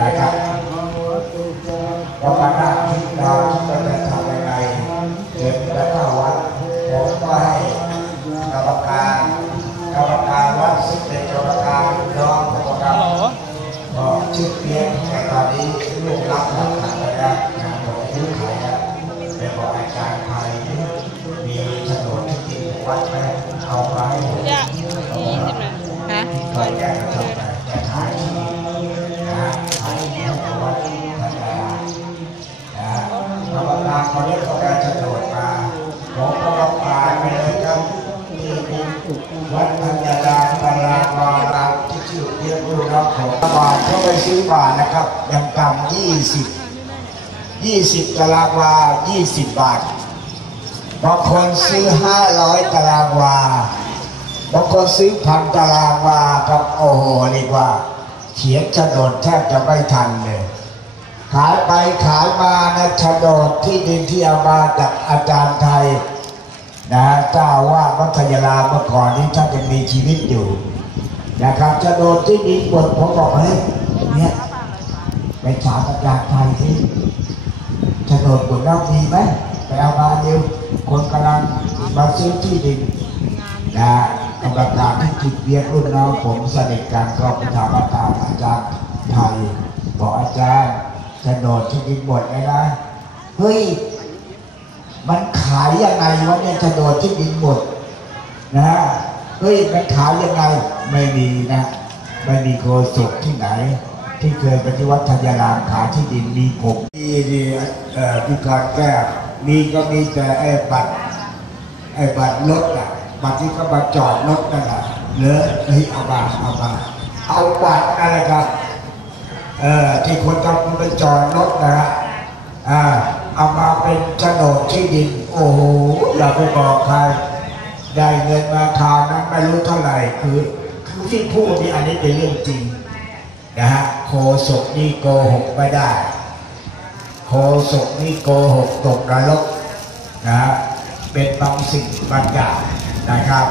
นะครับว่ รียกรู้น้องผมบาทเข้าไปซื้อบาทนะครับยังต่ำยี่สิบยี่สิบตารางวายี่สิบบาทบางคนซื้อห้าร้อยตารางวาบางคนซื้อพันตารางวาครับโอ้โหเรียกว่าเขียนโฉนดแทบจะไม่ทันเลย ขายไปขายมานะโฉนดที่ดินที่เอามาจากอาจารย์ไทยนะเจ้าว่าวัดยาลาเมื่อก่อนนี้ท่านยังมีชีวิตอยู่ นะครับโฉนดที่ดินบทผมบอกเฮ้ยเนี่ยไปถามอาจารย์ไทยที่โฉนดบทแล้วมีไหมไปเอามาเดียวคนกำลังมาซื้อที่ดินนะกรรมการที่จิตเวียรุ่นน้องผมสนิทกันก็ไปถามอาจารย์อาจารย์ไทยบอกอาจารย์โฉนดที่ดินหมดเลยนะเฮ้ยมันขายยังไงวะเนี่ยโฉนดที่ดินหมดนะ เฮ้ยมันขายยังไงไม่มีนะไม่มีโคศกที่ไหน ที่เคยปฏิวัติธัญรามขายที่ดินมีผมมีดีเอ่อพิการแก้มีก็มีแต่ไอ้บัตรไอ้บัตรรถอะบัตรที่เขามาจอดรถนั่นแหละเลือเฮ้ยเอามาเอามาเอาบัตรอะไรครับเอ่อที่คนทำไปจอดรถนะฮะอ่าเอามาเป็นโฉนดที่ดิน โอ้โหอย่าไปบอกใคร ได้เงินมาคราวนั้นไม่รู้เท่าไหร่คือคือที่พูดนี่อันนี้เป็นเรื่องจริงนะฮะโคศกนี่โกหกไม่ได้ โคศกนี่โกหกตกนรกนะฮะเป็นบางสิ่งบางอย่างนะครับ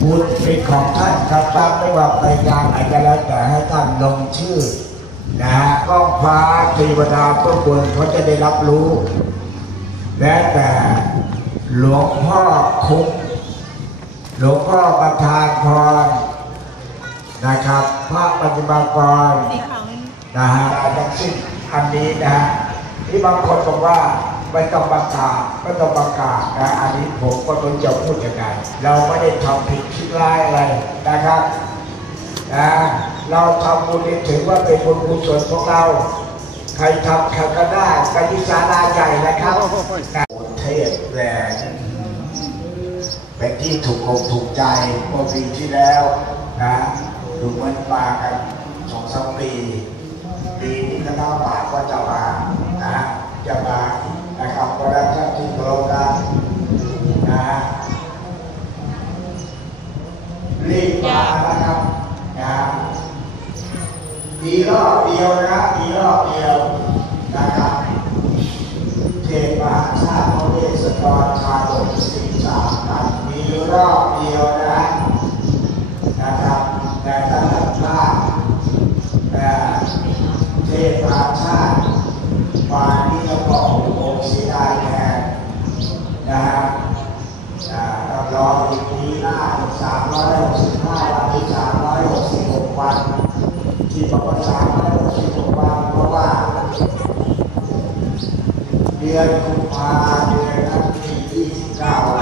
บุญเป็นของท่านครับท่านไม่ว่าไปงานไหนก็แล้วแต่ให้ท่านลงชื่อนะฮะก้องฟ้าเทวดาทุกคนเขาจะได้รับรู้ และแต่หลวงพ่อคุ้ม หลวงพ่อประทานพรนะครับ พระปฏิบัติกรนะฮะทั้งสิ้นอันนี้นะฮะที่บางคนบอกว่าไม่ต้องประกาศไม่ต้องประกาศนะอันนี้ผมก็ต้องจะพูดยังไงเราไม่ได้ทำผิดคิดร้ายอะไรนะครับนะเราทำบุญนี่ถือว่าเป็นบุญกุศลของเรา ใครทำใครก็ได้ไปที่ศาลาใหญ่นะครับนะเทศแหวน เป็นที่ถูกอกถูกใจเมื่อปีที่แล้วนะดูเหมันมากันสองสามปีปีนี้คณะบาทก็จะมานะจะมานะครับเพราะฉะนั้นท่านที่เคารพนะนะรีบมานะครับนะมีรอบเดียวนะมีรอบเดียวนะครับเทพมหาชาติพระเวสสันดรชาดกสิบสามกันมีรอบเดียวนะนะครับแต่ถ้าท่านพลาด แต่เทพมหาชาติฝ่ายนี้ก็บอกโอ้เสียดายแทนนะฮะอ่าต้ องรออีกทีหน้าสามร้อยหกสิบห้าวันที่สามร้อยหกสิบหกวันที่บอกว่าสามร้อยหกสิบหกวันเพราะว่า เดือนกุมภาเดือนนั้นมียี่สิบเก้าวัน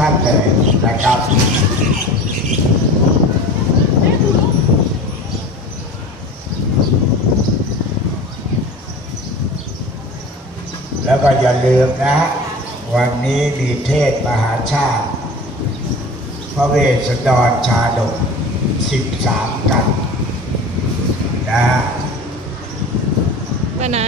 ท่านเลยนะครับแล้วก็อย่าลืมนะ วันนี้มีเทศมหาชาติ พระเวสสันดรชาดกสิบสามกันนะว่านะ